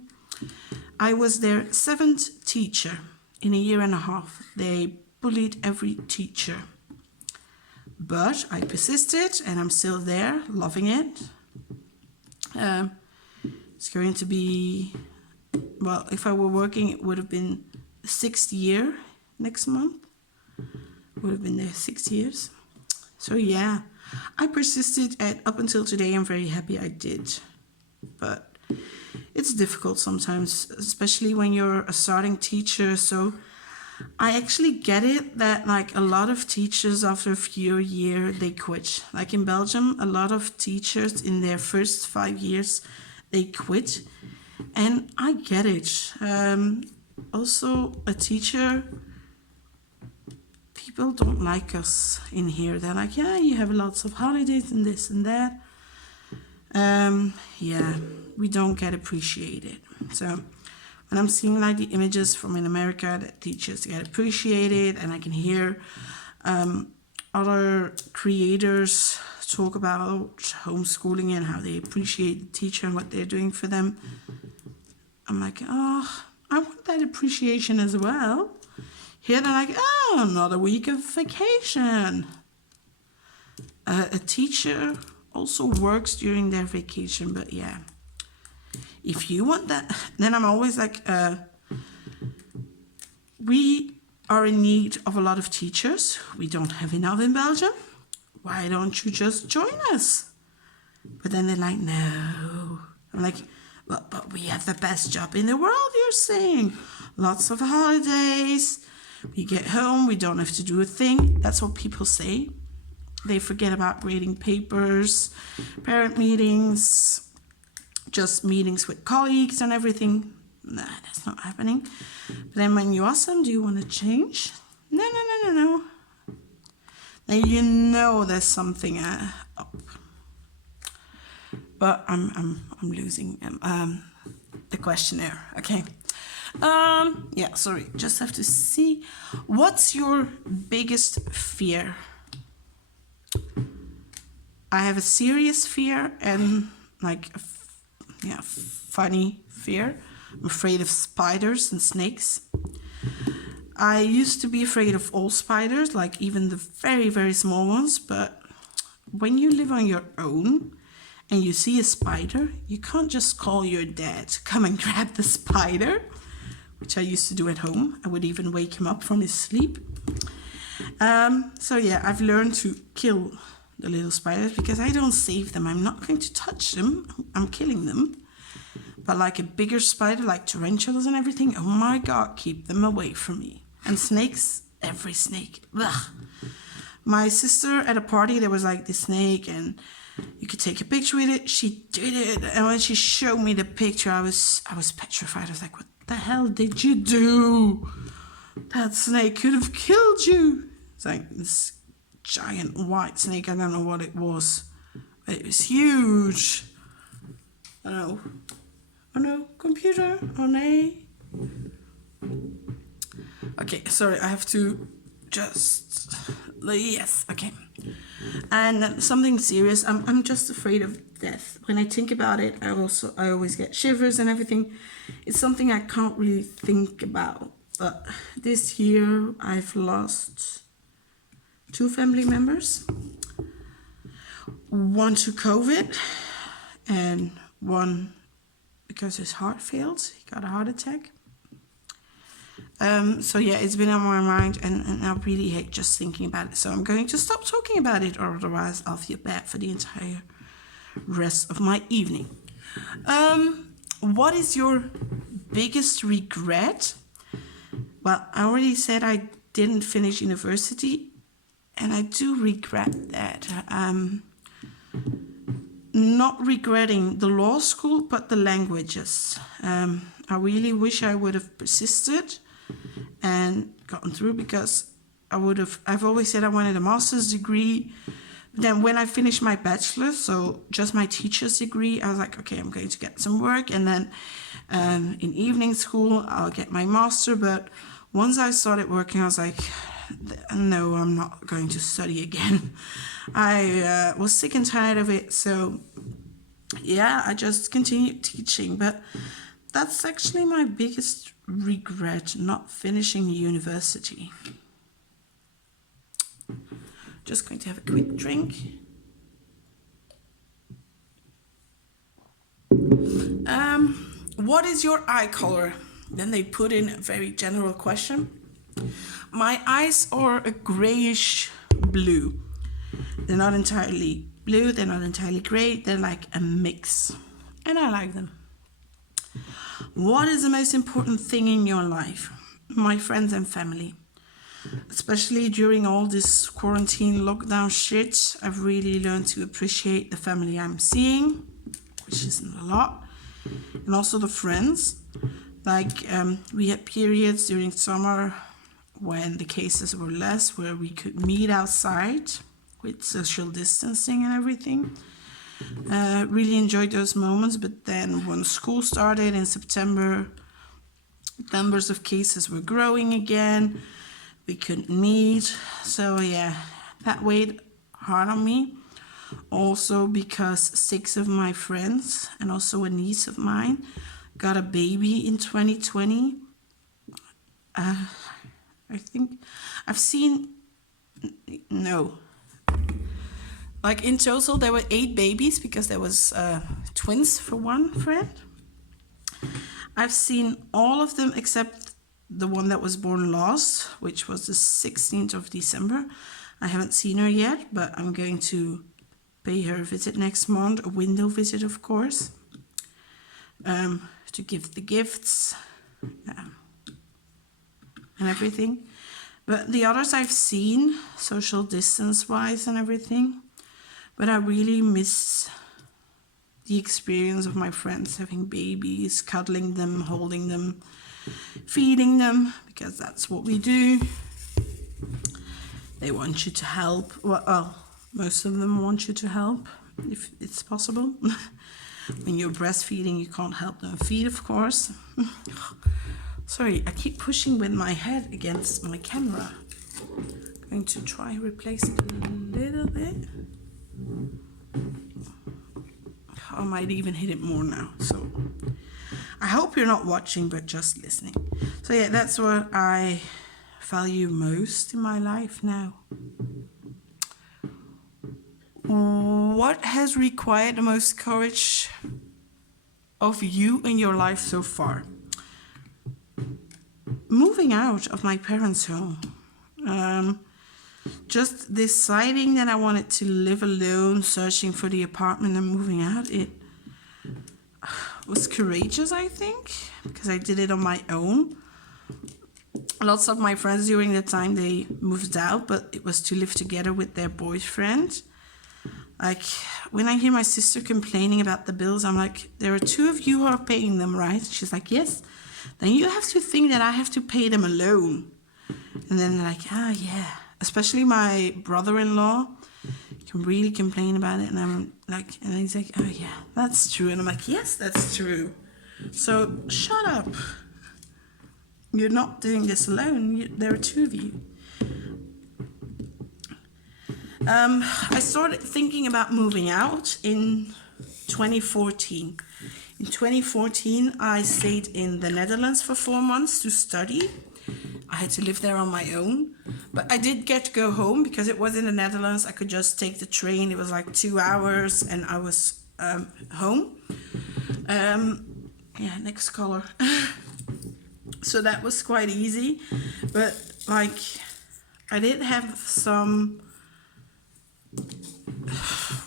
I was their 7th teacher in a year and a half. They bullied every teacher. But I persisted and I'm still there, loving it. It's going to be, well, if I were working, it would have been 6th year next month. Would have been there 6 years. So yeah, I persisted, and up until today I'm very happy I did. But it's difficult sometimes, especially when you're a starting teacher. So I actually get it that like a lot of teachers after a few years they quit. Like in Belgium, a lot of teachers in their first 5 years they quit, and I get it. Also, a teacher, people don't like us in here. They're like, yeah, you have lots of holidays and this and that. Yeah, we don't get appreciated. So when I'm seeing like the images from in America that teachers get appreciated, and I can hear other creators talk about homeschooling and how they appreciate the teacher and what they're doing for them, I'm like, oh, I want that appreciation as well. Here they're like, oh, another week of vacation. A teacher also works during their vacation, but yeah. If you want that, then I'm always like, we are in need of a lot of teachers. We don't have enough in Belgium. Why don't you just join us? But then they're like, no. I'm like, but we have the best job in the world, you're saying. Lots of holidays. We get home, we don't have to do a thing. That's what people say. They forget about grading papers, parent meetings, just meetings with colleagues and everything. Nah, that's not happening. But then when you ask them, do you want to change? No. Then you know there's something up. But I'm losing the questionnaire. Okay. Yeah, sorry. Just have to see. What's your biggest fear? I have a serious fear and like funny fear. I'm afraid of spiders and snakes. I used to be afraid of all spiders, like even the very, very small ones. But when you live on your own and you see a spider, you can't just call your dad to come and grab the spider, which I used to do at home. I would even wake him up from his sleep. So yeah, I've learned to kill the little spiders because I don't save them. I'm not going to touch them. I'm killing them. But like a bigger spider, like tarantulas and everything, oh my God, keep them away from me. And snakes, every snake. Ugh. My sister at a party, there was like this snake and you could take a picture with it. She did it. And when she showed me the picture, I was petrified. I was like, what the hell did you do? That snake could have killed you. It's like this giant white snake. I don't know what it was. But it was huge. I don't know. Oh no, computer. Oh no. Okay, sorry, I have to just... Yes, okay. And something serious, I'm just afraid of death. When I think about it, I always get shivers and everything. It's something I can't really think about. But this year, I've lost 2 family members. One to COVID, and one because his heart failed. He got a heart attack. So yeah, it's been on my mind, and I really hate just thinking about it. So I'm going to stop talking about it, or otherwise I'll feel bad for the entire rest of my evening. What is your biggest regret? Well, I already said I didn't finish university, and I do regret that. Not regretting the law school, but the languages. I really wish I would have persisted and gotten through, because I've always said I wanted a master's degree. Then when I finished my bachelor's, so just my teacher's degree, I was like, okay, I'm going to get some work, and then in evening school, I'll get my master. But once I started working, I was like, no, I'm not going to study again. I was sick and tired of it. So yeah, I just continued teaching. But that's actually my biggest regret, not finishing university. Just going to have a quick drink. What is your eye color? Then they put in a very general question. My eyes are a grayish blue. They're not entirely blue, they're not entirely gray, they're like a mix. And I like them. What is the most important thing in your life? My friends and family. Especially during all this quarantine lockdown shit, I've really learned to appreciate the family I'm seeing, which isn't a lot. And also the friends. Like we had periods during summer when the cases were less, where we could meet outside with social distancing and everything. Really enjoyed those moments. But then when school started in September, numbers of cases were growing again. We couldn't meet. So yeah, that weighed hard on me. Also because 6 of my friends and also a niece of mine got a baby in 2020. I think I've seen, no. Like in total, there were 8 babies because there was twins for one friend. I've seen all of them except the one that was born last, which was the 16th of December. I haven't seen her yet, but I'm going to pay her a visit next month, a window visit, of course, to give the gifts and everything. But the others I've seen, social distance-wise and everything, but I really miss the experience of my friends having babies, cuddling them, holding them, feeding them, because that's what we do. They want you to help. Well, most of them want you to help, if it's possible. When you're breastfeeding, you can't help them feed, of course. Sorry, I keep pushing with my head against my camera. I'm going to try replace it a little bit. I might even hit it more now. So I hope you're not watching, but just listening. So yeah, that's what I value most in my life now. What has required the most courage of you in your life so far? Moving out of my parents' home. Just deciding that I wanted to live alone, searching for the apartment and moving out. It was courageous, I think, because I did it on my own. Lots of my friends during the time, they moved out, but it was to live together with their boyfriend. Like, when I hear my sister complaining about the bills, I'm like, there are 2 of you who are paying them, right? She's like, yes. Then you have to think that I have to pay them alone. And then they're like, yeah. Especially my brother-in-law can really complain about it. And I'm like, and he's like, oh yeah, that's true. And I'm like, yes, that's true. So shut up. You're not doing this alone. There are 2 of you. I started thinking about moving out in 2014. In 2014, I stayed in the Netherlands for 4 months to study. I had to live there on my own, but I did get to go home because it was in the Netherlands. I could just take the train. It was like 2 hours and I was home. Yeah, next color. So that was quite easy, but like I did have some,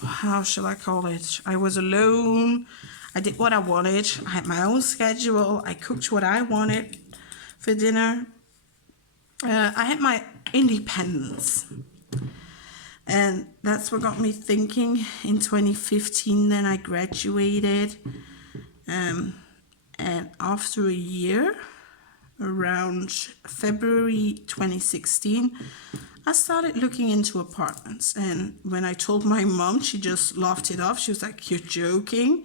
how shall I call it? I was alone. I did what I wanted. I had my own schedule. I cooked what I wanted for dinner. I had my independence. And that's what got me thinking. In 2015, then I graduated. And after a year, around February 2016, I started looking into apartments. And when I told my mom, she just laughed it off. She was like, you're joking.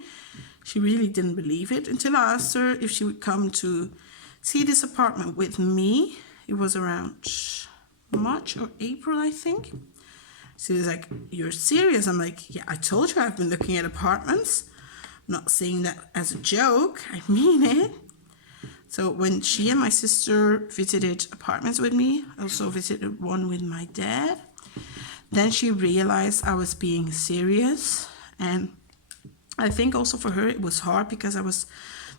She really didn't believe it until I asked her if she would come to see this apartment with me. It was around March or April, I think. She was like, you're serious? I'm like, yeah, I told you I've been looking at apartments. I'm not saying that as a joke. I mean it. So when she and my sister visited apartments with me, I also visited one with my dad. Then she realized I was being serious. And I think also for her it was hard because I was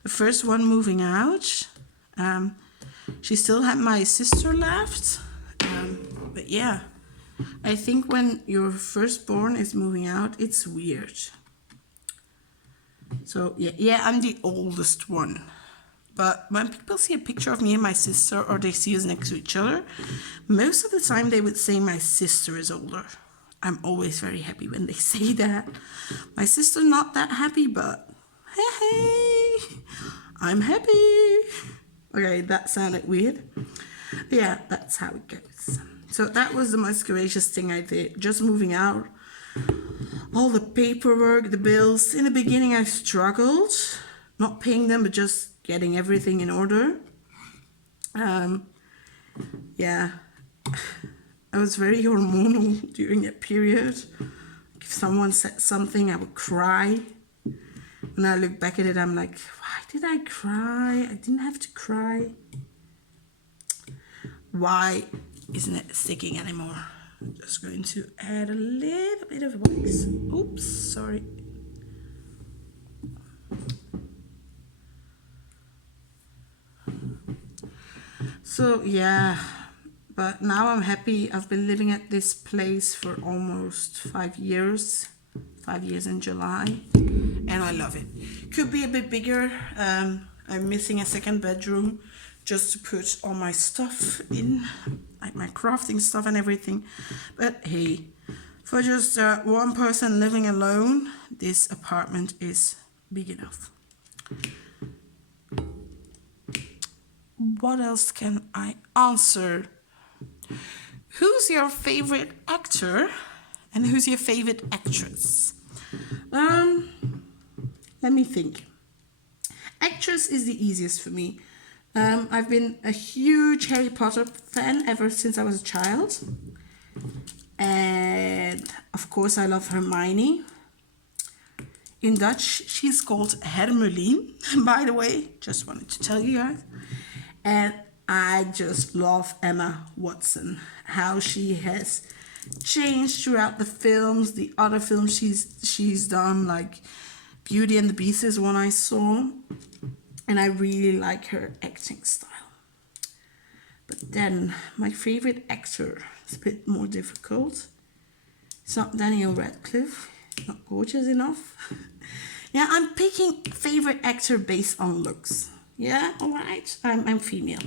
the first one moving out. She still had my sister left. But yeah, I think when your firstborn is moving out, it's weird. So yeah, I'm the oldest one. But when people see a picture of me and my sister, or they see us next to each other, most of the time they would say my sister is older. I'm always very happy when they say that. My sister not that happy, but hey, I'm happy. Okay, that sounded weird. Yeah, that's how it goes. So that was the most courageous thing I did, just moving out. All the paperwork, the bills. In the beginning I struggled, not paying them, but just getting everything in order. Yeah, I was very hormonal during that period. If someone said something, I would cry. When I look back at it, I'm like, why did I cry? I didn't have to cry. Why isn't it sticking anymore? I'm just going to add a little bit of wax. Oops, sorry. So yeah, but now I'm happy. I've been living at this place for almost 5 years. 5 years in July, and I love it. Could be a bit bigger. I'm missing a second bedroom just to put all my stuff in, like my crafting stuff and everything. But hey, for just one person living alone, this apartment is big enough. What else can I answer? Who's your favorite actor and who's your favorite actress? Let me think. Actress is the easiest for me. I've been a huge Harry Potter fan ever since I was a child. And of course I love Hermione. In Dutch, she's called Hermeline, by the way. Just wanted to tell you guys. And I just love Emma Watson. How she has changed throughout the films, the other films she's done, like Beauty and the Beast is one I saw, and I really like her acting style. But then my favorite actor is a bit more difficult. It's not Daniel Radcliffe, not gorgeous enough. Yeah, I'm picking favorite actor based on looks. Yeah, all right, I'm female.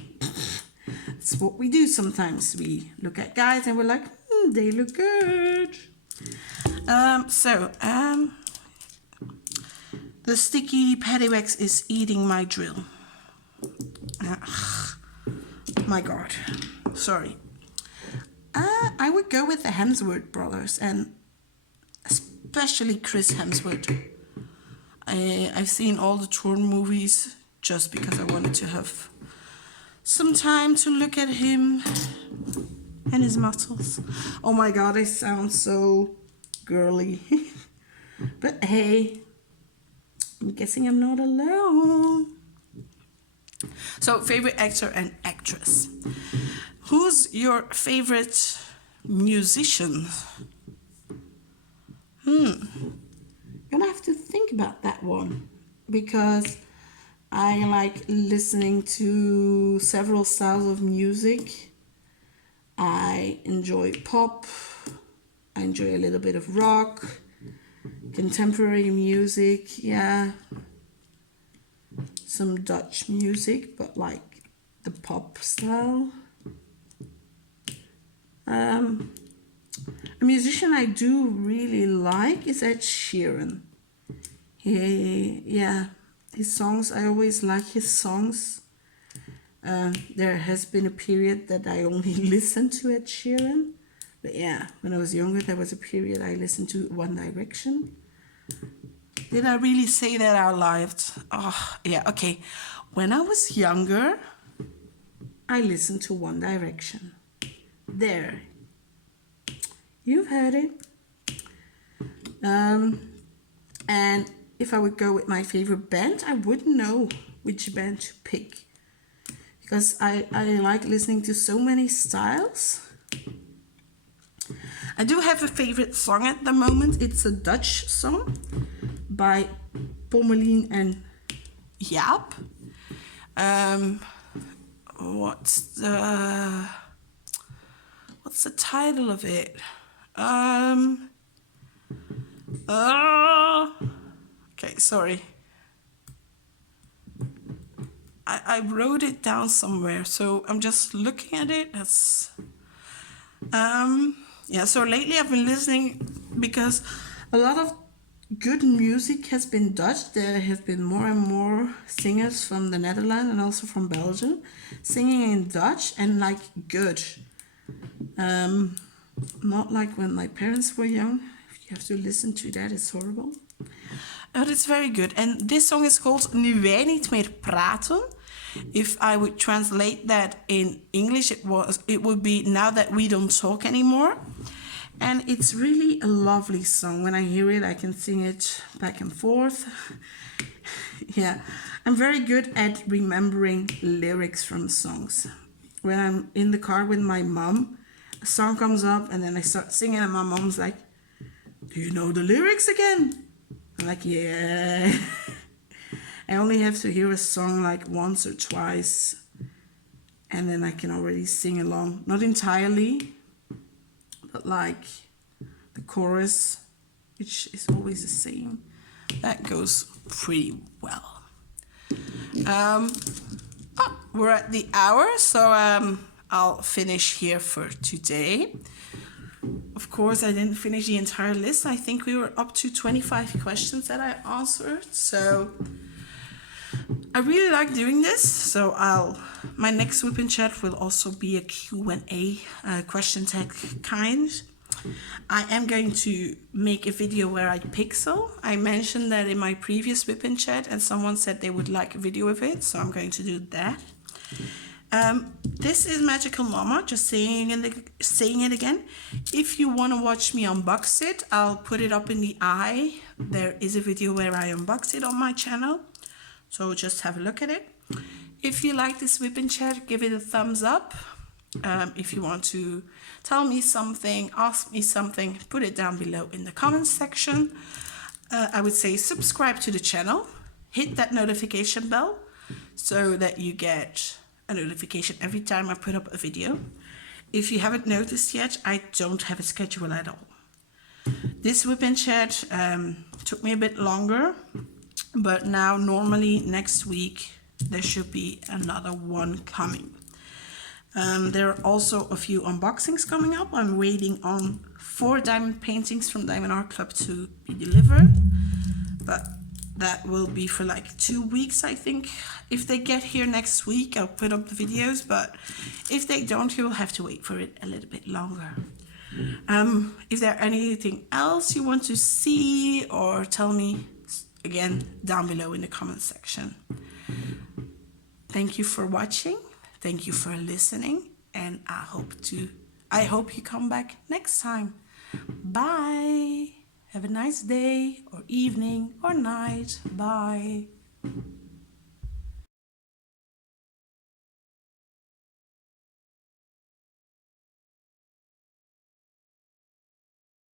It's what we do sometimes. We look at guys and we're like, they look good. The sticky paddywhack is eating my drill. My God, sorry. I would go with the Hemsworth brothers, and especially Chris Hemsworth. I've seen all the Thor movies just because I wanted to have some time to look at him and his muscles. Oh my God, I sound so girly. But hey, I'm guessing I'm not alone. So, favorite actor and actress. Who's your favorite musician? Gonna have to think about that one, because I like listening to several styles of music. I enjoy pop, I enjoy a little bit of rock, contemporary music, yeah. Some Dutch music, but like the pop style. A musician I do really like is Ed Sheeran. His songs, I always like his songs. There has been a period that I only listened to Ed Sheeran. But yeah, when I was younger, there was a period I listened to One Direction. Did I really say that out loud? Oh, yeah, okay. When I was younger, I listened to One Direction. There. You've heard it. And if I would go with my favorite band, I wouldn't know which band to pick, because I like listening to so many styles. I do have a favorite song at the moment. It's a Dutch song by Pommelien and Jaap. What's the title of it? Okay, sorry. I wrote it down somewhere, so I'm just looking at it. So lately I've been listening, because a lot of good music has been Dutch. There has been more and more singers from the Netherlands and also from Belgium singing in Dutch, and like good. Not like when my parents were young. You have to listen to that, it's horrible. But it's very good. And this song is called Nu wij niet meer praten. If I would translate that in English, it would be Now That We Don't Talk Anymore. And it's really a lovely song. When I hear it, I can sing it back and forth. Yeah, I'm very good at remembering lyrics from songs. when I'm in the car with my mom, a song comes up and then I start singing and my mom's like, do you know the lyrics again? I'm like, yeah. I only have to hear a song like once or twice and then I can already sing along. Not entirely, but like the chorus, which is always the same. That goes pretty well. We're at the hour, so I'll finish here for today. Of course, I didn't finish the entire list. I think we were up to 25 questions that I answered. So I really like doing this. So my next WIP and chat will also be a Q&A, question tag kind. I am going to make a video where I pixel. I mentioned that in my previous WIP and chat and someone said they would like a video of it. So I'm going to do that. This is Magical Mama, just saying it again. If you want to watch me unbox it, I'll put it up in the eye. There is a video where I unbox it on my channel, so just have a look at it. If you like this WIP and chat, give it a thumbs up. If you want to tell me something, ask me something, put it down below in the comments section. I would say subscribe to the channel, hit that notification bell so that you get a notification every time I put up a video. If you haven't noticed yet, I don't have a schedule at all. This WIP and chat took me a bit longer, but now normally next week there should be another one coming. There are also a few unboxings coming up. I'm waiting on 4 diamond paintings from Diamond Art Club to be delivered, but that will be for like 2 weeks, I think. If they get here next week, I'll put up the videos, but if they don't, you'll have to wait for it a little bit longer. If there anything else you want to see or tell me, again, down below in the comment section. Thank you for watching. Thank you for listening, and I hope you come back next time. Bye. Have a nice day or evening or night. Bye.